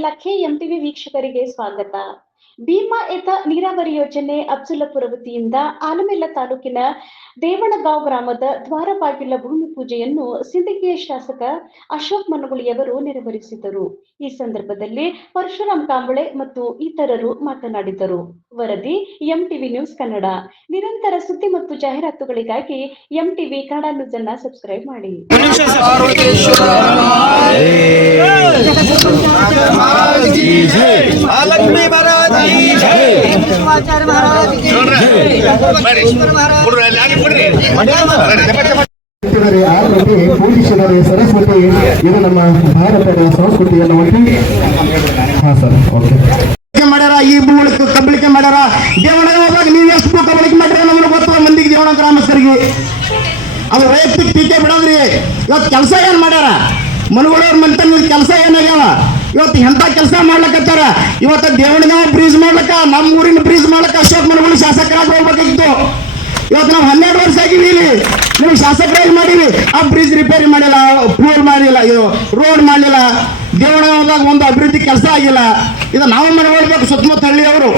ಇಲಾಖೆ ಎಂಟಿವಿ ವೀಕ್ಷಕರಿಗೆ ಸ್ವಾಗತ. ಭೀಮಾ ಏತ ನೀರಾವರಿ ಯೋಜನೆ ಅಫ್ಜಲಪುರ ವತಿಯಿಂದ ಆಲಮೇಲ ತಾಲೂಕಿನ ದೇವಣಗಾಂವ್ ಗ್ರಾಮದ ದ್ವಾರಬಾಗಿಲ ಭೂಮಿ ಪೂಜೆಯನ್ನು ಸಿಂದಗಿ ಶಾಸಕ ಅಶೋಕ್ ಮನಗುಳಿಯವರು ನೆರವೇರಿಸಿದರು. ಈ ಸಂದರ್ಭದಲ್ಲಿ ಪರಶುರಾಮ್ ಕಾಂಬಳೆ ಮತ್ತು ಇತರರು ಮಾತನಾಡಿದರು. ವರದಿ ಎಂಟಿವಿ ನ್ಯೂಸ್ ಕನ್ನಡ. ನಿರಂತರ ಸುದ್ದಿ ಮತ್ತು ಜಾಹೀರಾತುಗಳಿಗಾಗಿ ಎಂಟಿವಿ ಕನ್ನಡ ನ್ಯೂಸ್ ಅನ್ನು ಸಬ್ಸ್ಕ್ರೈಬ್ ಮಾಡಿ. ಪೂಜಿಸಿದರೆ ಸರಸ್ವತಿ, ಇದು ನಮ್ಮ ಭಾರತದ ಸಂಸ್ಕೃತಿಯನ್ನು ಒಟ್ಟಿ ಮಾಡ್ಯಾರ. ಈ ಮೂಲಕ ಕಬಳಿಕೆ ಮಾಡ್ಯಾರ. ದೇವಣಗಾಂವ್ದಾಗ ನೀವು ಎಷ್ಟು ಕಬಳಿಕೆ ಮಾಡ್ಯಾರ ನಮ್ಗೆ ಗೊತ್ತದ ಮಂದಿಗೆ, ದೇವಣ ಗ್ರಾಮಸ್ಥರಿಗೆ. ಅದು ವೈಯಕ್ತಿಕ ಟೀಕೆ ಬಿಡೋದ್ರಿ. ಇವತ್ತು ಕೆಲಸ ಏನ್ ಮಾಡ್ಯಾರ ಮನುಗಳವ್ರ ಮಂತನ ಕೆಲಸ ಏನಾಗ್ಯಾವ, ಇವತ್ತು ಎಂತ ಕೆಲಸ ಮಾಡ್ಲಕತ್ತಾರ. ಇವತ್ತು ದೇವಣಗಾಂವ್ ಬ್ರಿಡ್ಜ್ ಮಾಡ್ಲಕ್ಕ, ನಮ್ಮ ಊರಿನ ಬ್ರಿಡ್ಜ್ ಮಾಡ್ಲಕ್ಕ ಅಶೋಕ್ ಮನಗುಳಿ ಶಾಸಕರಾಗಿ ಹೋಗ್ಬೇಕಾಗಿತ್ತು. ಇವತ್ತು ನಾವು 12 ವರ್ಷ ಆಗಿವಿ ಇಲ್ಲಿ, ನೀವು ಶಾಸಕರಾಗಿ ಮಾಡಿವಿ. ಆ ಬ್ರಿಡ್ಜ್ ರಿಪೇರಿ ಮಾಡಿಲ್ಲ, ಪೂಲ್ ಮಾಡಿಲ್ಲ, ಇದು ರೋಡ್ ಮಾಡಲಿಲ್ಲ. ದೇವಣಗಾಂವ್ದಾಗ ಒಂದು ಅಭಿವೃದ್ಧಿ ಕೆಲಸ ಆಗಿಲ್ಲ. ಇದು ನಾವು ಮನಗೊಳ್ಬೇಕು ಸುತ್ತಮುತ್ತ ಹಳ್ಳಿಯವರು.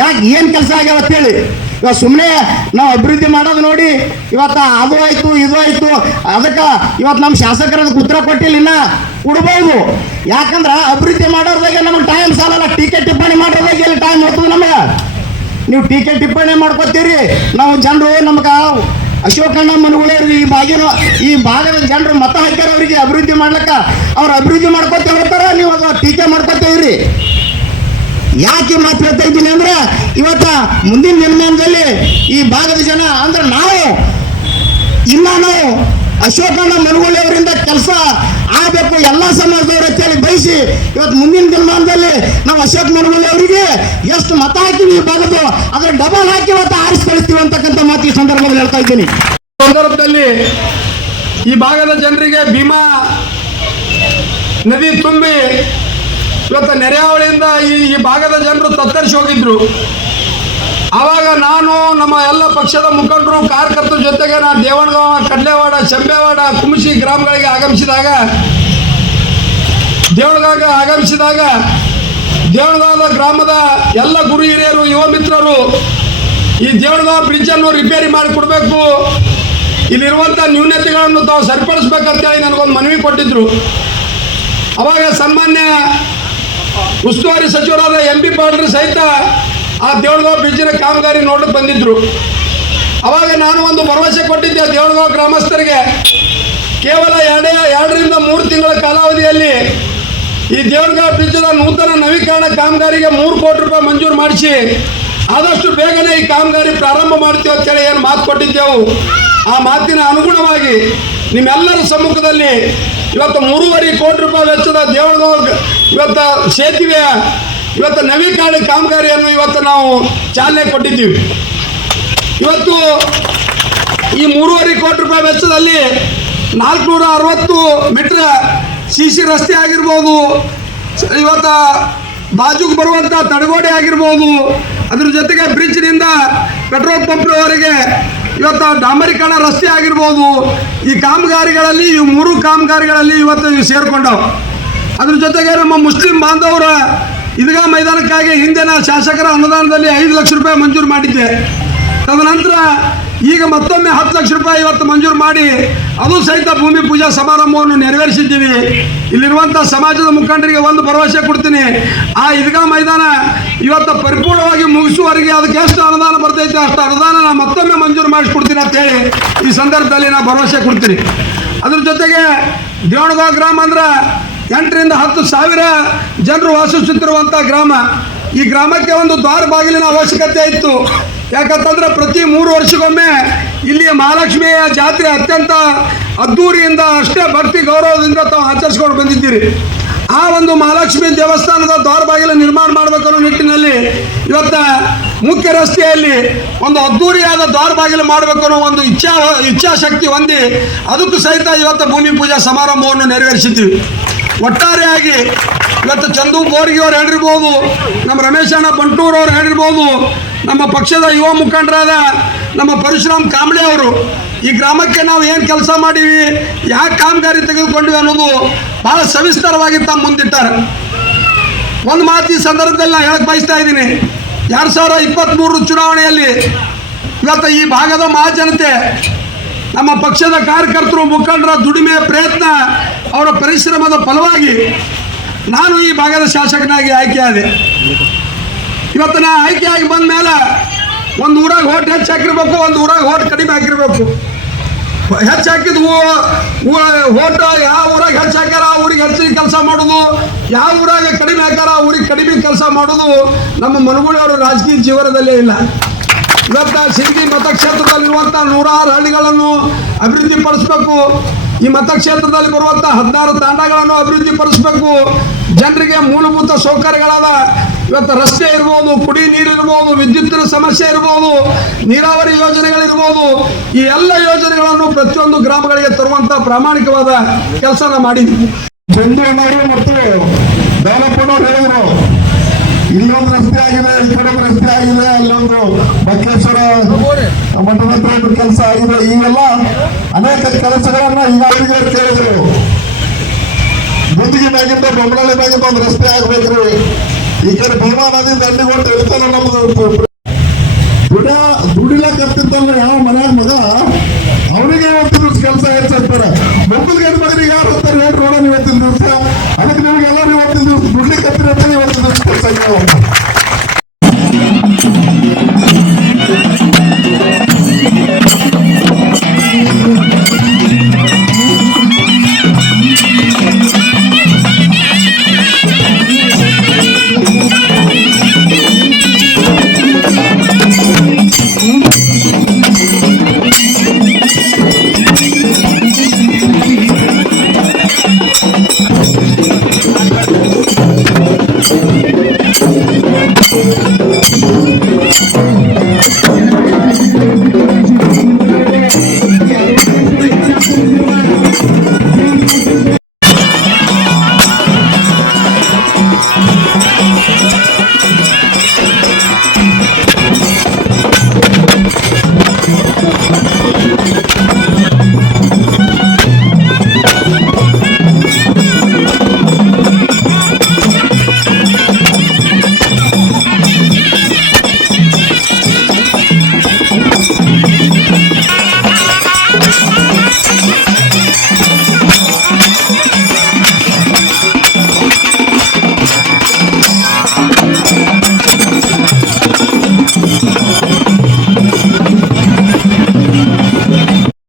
ಯಾಕೆ ಏನು ಕೆಲಸ ಆಗ್ಯಾವ ಅಂತೇಳಿ ಇವತ್ತು ಸುಮ್ಮನೆ ನಾವು ಅಭಿವೃದ್ಧಿ ಮಾಡೋದು ನೋಡಿ ಇವತ್ತು ಅದು ಆಯ್ತು ಇದು ಆಯ್ತು. ಅದಕ್ಕೆ ಇವತ್ತು ನಮ್ಮ ಶಾಸಕರದ ಉತ್ತರ ಕೊಟ್ಟಿಲ್ಲ, ಇನ್ನ ಕೊಡ್ಬೋದು. ಯಾಕಂದ್ರೆ ಅಭಿವೃದ್ಧಿ ಮಾಡೋದ್ರಾಗೆ ನಮಗೆ ಟೈಮ್ ಸಾಲಲ್ಲ. ಟೀಕೆ ಟಿಪ್ಪಣಿ ಮಾಡೋದ್ರಾಗೆ ಎಲ್ಲಿ ಟೈಮ್ ಹೋಗ್ತದೆ ನಮಗೆ. ನೀವು ಟೀಕೆ ಟಿಪ್ಪಣಿ ಮಾಡ್ಕೊತೀರಿ. ನಾವು ಜನರು ನಮ್ಗೆ ಅಶೋಕಣ್ಣ ಮನಗುಳಿಯರು ಈ ಭಾಗದ ಜನರು ಮತ ಹಾಕ್ಯಾರ ಅವರಿಗೆ ಅಭಿವೃದ್ಧಿ ಮಾಡ್ಲಕ್ಕ. ಅವ್ರು ಅಭಿವೃದ್ಧಿ ಮಾಡ್ಕೊತ ಹೋಗ್ತಾರ, ನೀವು ಅದು ಟೀಕೆ ಮಾಡ್ಕೊತೀರಿ. ಯಾಕೆ ಮಾತು ಹೇಳ್ತಾ ಇದ್ದೀನಿ ಅಂದ್ರೆ, ಇವತ್ತ ಮುಂದಿನ ದಿನಮಾನದಲ್ಲಿ ಈ ಭಾಗದ ಜನ ಅಂದ್ರೆ ನಾವು ಅಶೋಕಣ್ಣ ಮನಗುಳಿ ಅವರಿಂದ ಕೆಲಸ ಆಗಬೇಕು ಎಲ್ಲ ಸಮಾಜದವ್ರ ಅಂತೇಳಿ ಬಯಸಿ ಇವತ್ತು ಮುಂದಿನ ದಿನಮಾನದಲ್ಲಿ ನಾವು ಅಶೋಕ್ ಮನಗುಳಿ ಅವರಿಗೆ ಎಷ್ಟು ಮತ ಹಾಕಿವಿ ಈ ಭಾಗದ್ದು ಅದ್ರ ಡಬಲ್ ಹಾಕಿ ಇವತ್ತು ಆರಿಸ್ಕೊಳ್ತೀವಿ ಅಂತಕ್ಕಂಥ ಮಾತು ಈ ಸಂದರ್ಭದಲ್ಲಿ ಹೇಳ್ತಾ ಇದ್ದೀನಿ. ಸಂದರ್ಭದಲ್ಲಿ ಈ ಭಾಗದ ಜನರಿಗೆ ಭೀಮಾ ನದಿ ತುಂಬಿ ಇವತ್ತು ನೆರೆಹಾವಳಿಯಿಂದ ಈ ಭಾಗದ ಜನರು ತತ್ತರಿಸಿ ಹೋಗಿದ್ರು. ಆವಾಗ ನಾನು ನಮ್ಮ ಎಲ್ಲ ಪಕ್ಷದ ಮುಖಂಡರು ಕಾರ್ಯಕರ್ತರ ಜೊತೆಗೆ ನಾನು ದೇವಣಗಾಂವ್, ಕಡ್ಲೆವಾಡ, ಚಂಬೇವಾಡ, ಕುಮಸಿ ಗ್ರಾಮಗಳಿಗೆ ಆಗಮಿಸಿದಾಗ ದೇವಣಗಾಂವದ ಗ್ರಾಮದ ಎಲ್ಲ ಗುರು ಹಿರಿಯರು, ಯುವ ಮಿತ್ರರು ಈ ದೇವಣಗಾಂವ್ ಬ್ರಿಡ್ಜನ್ನು ರಿಪೇರಿ ಮಾಡಿಕೊಡ್ಬೇಕು, ಇಲ್ಲಿರುವಂಥ ನ್ಯೂನತೆಗಳನ್ನು ತಾವು ಸರಿಪಡಿಸ್ಬೇಕಂತೇಳಿ ನನಗೊಂದು ಮನವಿ ಕೊಟ್ಟಿದ್ರು. ಅವಾಗ ಸನ್ಮಾನ್ಯ ಉಸ್ತುವಾರಿ ಸಚಿವರಾದ MP ಪಾಟೀಲ್ ಸಹಿತ ಆ ದೇವಣಗಾಂವ್ ಬ್ರಿಡ್ಜಿನ ಕಾಮಗಾರಿ ನೋಡಕ್ಕೆ ಬಂದಿದ್ರು. ಅವಾಗ ನಾನು ಒಂದು ಭರವಸೆ ಕೊಟ್ಟಿದ್ದೆ ದೇವಣಗಾಂವ್ ಗ್ರಾಮಸ್ಥರಿಗೆ, ಕೇವಲ 2ರಿಂದ 3 ತಿಂಗಳ ಕಾಲಾವಧಿಯಲ್ಲಿ ಈ ದೇವಣಗಾಂವ್ ಬ್ರಿಡ್ಜ್ನ ನೂತನ ನವೀಕರಣ ಕಾಮಗಾರಿಗೆ 3 ಕೋಟಿ ರೂಪಾಯಿ ಮಂಜೂರು ಮಾಡಿಸಿ ಆದಷ್ಟು ಬೇಗನೆ ಈ ಕಾಮಗಾರಿ ಪ್ರಾರಂಭ ಮಾಡ್ತೀವಿ ಅಂತೇಳಿ ಏನು ಮಾತು ಕೊಟ್ಟಿದ್ದೆವು. ಆ ಮಾತಿನ ಅನುಗುಣವಾಗಿ ನಿಮ್ಮೆಲ್ಲರ ಸಮ್ಮುಖದಲ್ಲಿ ಇವತ್ತು 3.5 ಕೋಟಿ ರೂಪಾಯಿ ವೆಚ್ಚದ ದೇವಣಗಾಂವ್ ಇವತ್ತು ಸೇತುವೆ ಇವತ್ತು ನವೀಕರಣ ಕಾಮಗಾರಿಯನ್ನು ಇವತ್ತು ನಾವು ಚಾಲನೆ ಕೊಟ್ಟಿದ್ದೀವಿ. ಇವತ್ತು ಈ 3.5 ಕೋಟಿ ರೂಪಾಯಿ ವೆಚ್ಚದಲ್ಲಿ 460 ಮೀಟರ್ CC ರಸ್ತೆ ಆಗಿರ್ಬೋದು, ಇವತ್ತು ಬಾಜುಗೆ ಬರುವಂಥ ತಡೆಗೋಡೆ ಆಗಿರ್ಬೋದು, ಅದ್ರ ಜೊತೆಗೆ ಬ್ರಿಡ್ಜ್ನಿಂದ ಪೆಟ್ರೋಲ್ ಪಂಪ್ವರೆಗೆ ಇವತ್ತು ಡಾಂಬರೀಕರಣ ರಸ್ತೆ ಆಗಿರ್ಬೋದು. ಈ ಕಾಮಗಾರಿಗಳಲ್ಲಿ ಈ 3 ಕಾಮಗಾರಿಗಳಲ್ಲಿ ಇವತ್ತು ಸೇರಿಕೊಂಡವು. ಅದ್ರ ಜೊತೆಗೆ ನಮ್ಮ ಮುಸ್ಲಿಂ ಬಾಂಧವರ ಈದ್ಗಾ ಮೈದಾನಕ್ಕಾಗಿ ಹಿಂದಿನ ಶಾಸಕರ ಅನುದಾನದಲ್ಲಿ 5 ಲಕ್ಷ ರೂಪಾಯಿ ಮಂಜೂರು ಮಾಡಿದ್ದೆ. ತದನಂತರ ಈಗ ಮತ್ತೊಮ್ಮೆ 10 ಲಕ್ಷ ರೂಪಾಯಿ ಇವತ್ತು ಮಂಜೂರು ಮಾಡಿ ಅದು ಸಹಿತ ಭೂಮಿ ಪೂಜಾ ಸಮಾರಂಭವನ್ನು ನೆರವೇರಿಸಿದ್ದೀವಿ. ಇಲ್ಲಿರುವಂಥ ಸಮಾಜದ ಮುಖಂಡರಿಗೆ ಒಂದು ಭರವಸೆ ಕೊಡ್ತೀನಿ, ಆ ಈದ್ಗಾ ಮೈದಾನ ಇವತ್ತು ಪರಿಪೂರ್ಣವಾಗಿ ಮುಗಿಸುವವರೆಗೆ ಅದಕ್ಕೆ ಎಷ್ಟು ಅನುದಾನ ಬರ್ತೈತೆ ಅಷ್ಟು ಅನುದಾನ ನಾನು ಮತ್ತೊಮ್ಮೆ ಮಂಜೂರು ಮಾಡಿಸ್ಕೊಡ್ತೀನಿ ಅಂತೇಳಿ ಈ ಸಂದರ್ಭದಲ್ಲಿ ನಾನು ಭರವಸೆ ಕೊಡ್ತೀನಿ. ಅದ್ರ ಜೊತೆಗೆ ದೇವಣಗಾಂವ್ ಗ್ರಾಮ ಅಂದ್ರೆ 8ರಿಂದ 10 ಸಾವಿರ ಜನರು ವಾಸಿಸುತ್ತಿರುವಂಥ ಗ್ರಾಮ. ಈ ಗ್ರಾಮಕ್ಕೆ ಒಂದು ದ್ವಾರ ಬಾಗಿಲಿನ ಅವಶ್ಯಕತೆ ಇತ್ತು. ಯಾಕಂತಂದ್ರೆ ಪ್ರತಿ 3 ವರ್ಷಕ್ಕೊಮ್ಮೆ ಇಲ್ಲಿಯ ಮಹಾಲಕ್ಷ್ಮಿಯ ಜಾತ್ರೆ ಅತ್ಯಂತ ಅದ್ದೂರಿಯಿಂದ ಅಷ್ಟೇ ಭಕ್ತಿ ಗೌರವದಿಂದ ತಾವು ಆಚರಿಸ್ಕೊಂಡು ಬಂದಿದ್ದೀರಿ. ಆ ಒಂದು ಮಹಾಲಕ್ಷ್ಮಿ ದೇವಸ್ಥಾನದ ದ್ವಾರ ಬಾಗಿಲು ನಿರ್ಮಾಣ ಮಾಡಬೇಕು ಅನ್ನೋ ನಿಟ್ಟಿನಲ್ಲಿ ಇವತ್ತು ಮುಖ್ಯ ರಸ್ತೆಯಲ್ಲಿ ಒಂದು ಅದ್ದೂರಿಯಾದ ದ್ವಾರ ಬಾಗಿಲು ಮಾಡಬೇಕು ಅನ್ನೋ ಒಂದು ಇಚ್ಛಾಶಕ್ತಿ ಹೊಂದಿ ಅದಕ್ಕೂ ಸಹಿತ ಇವತ್ತು ಭೂಮಿ ಪೂಜಾ ಸಮಾರಂಭವನ್ನು ನೆರವೇರಿಸಿದ್ದೀವಿ. ಒಟ್ಟಾರೆಯಾಗಿ ಇವತ್ತು ಚಂದು ಬೋರ್ಗಿ ಅವ್ರು ಹೇಳಿರ್ಬೋದು, ನಮ್ಮ ರಮೇಶ್ ಅಣ್ಣ ಬಂಟೂರು ಅವ್ರು ಹೇಳಿರ್ಬೋದು, ನಮ್ಮ ಪಕ್ಷದ ಯುವ ಮುಖಂಡರಾದ ನಮ್ಮ ಪರಶುರಾಮ್ ಕಾಂಬಳೆ ಅವರು ಈ ಗ್ರಾಮಕ್ಕೆ ನಾವು ಏನು ಕೆಲಸ ಮಾಡೀವಿ, ಯಾಕೆ ಕಾಮಗಾರಿ ತೆಗೆದುಕೊಂಡ್ವಿ ಅನ್ನೋದು ಭಾಳ ಸವಿಸ್ತರವಾಗಿ ತಮ್ಮ ಮುಂದಿಟ್ಟಾರೆ. ಒಂದು ಮಾತು ಈ ಸಂದರ್ಭದಲ್ಲಿ ನಾನು ಹೇಳಕ್ ಬಯಸ್ತಾ ಇದ್ದೀನಿ, 2023 ಚುನಾವಣೆಯಲ್ಲಿ ಇವತ್ತು ಈ ಭಾಗದ ಮಹಾಜನತೆ, ನಮ್ಮ ಪಕ್ಷದ ಕಾರ್ಯಕರ್ತರು, ಮುಖಂಡರ ದುಡಿಮೆ, ಪ್ರಯತ್ನ, ಅವರ ಪರಿಶ್ರಮದ ಫಲವಾಗಿ ನಾನು ಈ ಭಾಗದ ಶಾಸಕನಾಗಿ ಆಯ್ಕೆಯಾದೆ. ಇವತ್ತು ನಾ ಆಯ್ಕೆಯಾಗಿ ಬಂದ ಮೇಲೆ ಒಂದು ಊರಾಗ ಓಟ್ ಹೆಚ್ಚು ಹಾಕಿರ್ಬೇಕು, ಒಂದು ಊರಾಗ ಓಟ್ ಕಡಿಮೆ ಹಾಕಿರ್ಬೇಕು. ಹೆಚ್ಚು ಹಾಕಿದ ಓಟ್ ಯಾವ ಊರಾಗ ಹೆಚ್ಚು ಹಾಕ್ಯಾರ ಆ ಊರಿಗೆ ಹೆಚ್ಚಿನ ಕೆಲಸ ಮಾಡೋದು, ಯಾವ ಊರಾಗ ಕಡಿಮೆ ಹಾಕ್ಯಾರ ಆ ಊರಿಗೆ ಕಡಿಮೆ ಕೆಲಸ ಮಾಡೋದು ನಮ್ಮ ಮನಗುಳಿಯವರ ರಾಜಕೀಯ ಜೀವನದಲ್ಲೇ ಇಲ್ಲ. ಇವತ್ತು ಸಿಂಧಿ ಮತಕ್ಷೇತ್ರದಲ್ಲಿರುವಂಥ 106 ಹಳ್ಳಿಗಳನ್ನು ಅಭಿವೃದ್ಧಿ ಪಡಿಸ್ಬೇಕು. ಈ ಮತಕ್ಷೇತ್ರದಲ್ಲಿ ಬರುವಂಥ 16 ತಾಂಡಗಳನ್ನು ಅಭಿವೃದ್ಧಿ ಪಡಿಸ್ಬೇಕು. ಜನರಿಗೆ ಮೂಲಭೂತ ಸೌಕರ್ಯಗಳಾದ ಇವತ್ತು ರಸ್ತೆ ಇರ್ಬೋದು, ಕುಡಿ ನೀರು ಇರ್ಬೋದು, ವಿದ್ಯುತ್ತಿನ ಸಮಸ್ಯೆ ಇರ್ಬೋದು, ನೀರಾವರಿ ಯೋಜನೆಗಳಿರ್ಬೋದು, ಈ ಎಲ್ಲ ಯೋಜನೆಗಳನ್ನು ಪ್ರತಿಯೊಂದು ಗ್ರಾಮಗಳಿಗೆ ತರುವಂಥ ಪ್ರಾಮಾಣಿಕವಾದ ಕೆಲಸನ ಮಾಡಿದ್ವಿ. ಚಂದ್ರನವರು ಮತ್ತು ದೇವಪ್ಪನವರು ಹೇಳಿದ್ರು, ಇಲ್ಲೊಂದು ರಸ್ತೆ ಆಗಿದೆ, ಈ ಕಡೆ ರಸ್ತೆ ಆಗಿದೆ, ಅಲ್ಲೊಂದು ಬಕ್ಕೇಶ್ವರ ಮಠದ ಹತ್ರ ಕೆಲಸ ಆಗಿದೆ. ಈಗೆಲ್ಲ ಅನೇಕ ಕೆಲಸಗಳನ್ನ ಈಗಾಗಲೇ ಕೇಳಿದ್ರು. ಗುಂದಿಗೆ ಮ್ಯಾಗಿಂದ ಬೊಮ್ಮನಹಳ್ಳಿ ಮ್ಯಾಗಿಂದ ಒಂದು ರಸ್ತೆ ಆಗ್ಬೇಕ್ರಿ. ಈ ಕಡೆ ಭೀಮಾ ನದಿ ದಂಡಿಗೆ ಹೊಟ್ಟು ಇರ್ತಾನ ನಮ್ದು ದುಡಿಲಕ್ಕಂತಿದ್ದಲ್ಲ ಯಾವ ಮನ್ಯಾಗ ಮಗ ಅವನಿಗೆ ಇವತ್ತಿನ ದಿವಸ ಕೆಲಸ ಹೆಚ್ಚಾಗ್ತಾರೆ. ಮೊದಲು ಗಂಡು ಮಗನಿಗೆ ಯಾರು ಅಂತಾರೆ ಹೇಳ್ರಿ ನೋಡೋಣ ಇವತ್ತಿನ ದಿವಸ. ಅದಕ್ಕೆ ನಿಮ್ಗೆಲ್ಲ ಇವತ್ತಿನ ದಿವಸ ದುಡ್ಲಿಕ್ಕೆ ಇವತ್ತಿನ ದಿವಸ ಕೆಲಸ